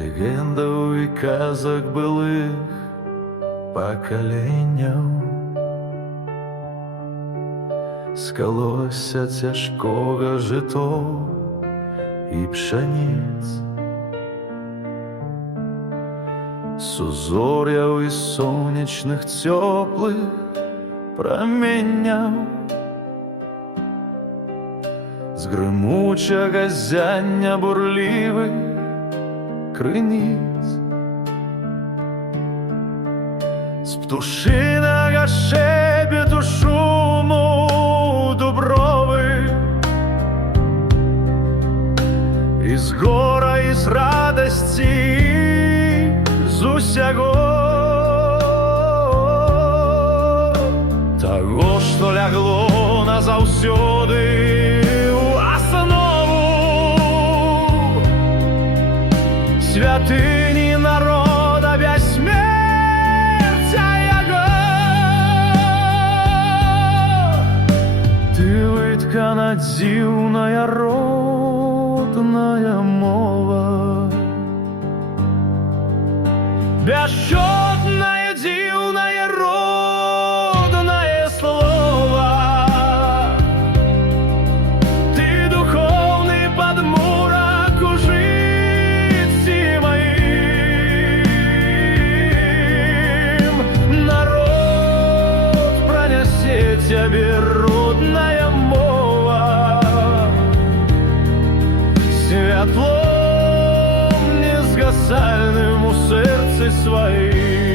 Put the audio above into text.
легендаў і казак былых пакаленняў. З калосся цяжкога жытоў і пшаніц, з узор'яў і сонечных цёплых праменняў, з грымучага ззяння бурлівых крыніц, з птушынага шэпету шуму дубровы, і з гора, і з радасці, з усяго таго, што лягло назаўсёды ў аснову святыні народа бяссмерця яго. Ты выткана дзіўная родная мова, бясчётнае дзіўнае роднае слова. Ты духовны падмурак у жыцці маім. Народ пранясе цябе родная мова святлом незгасальным у сэрцы сваім.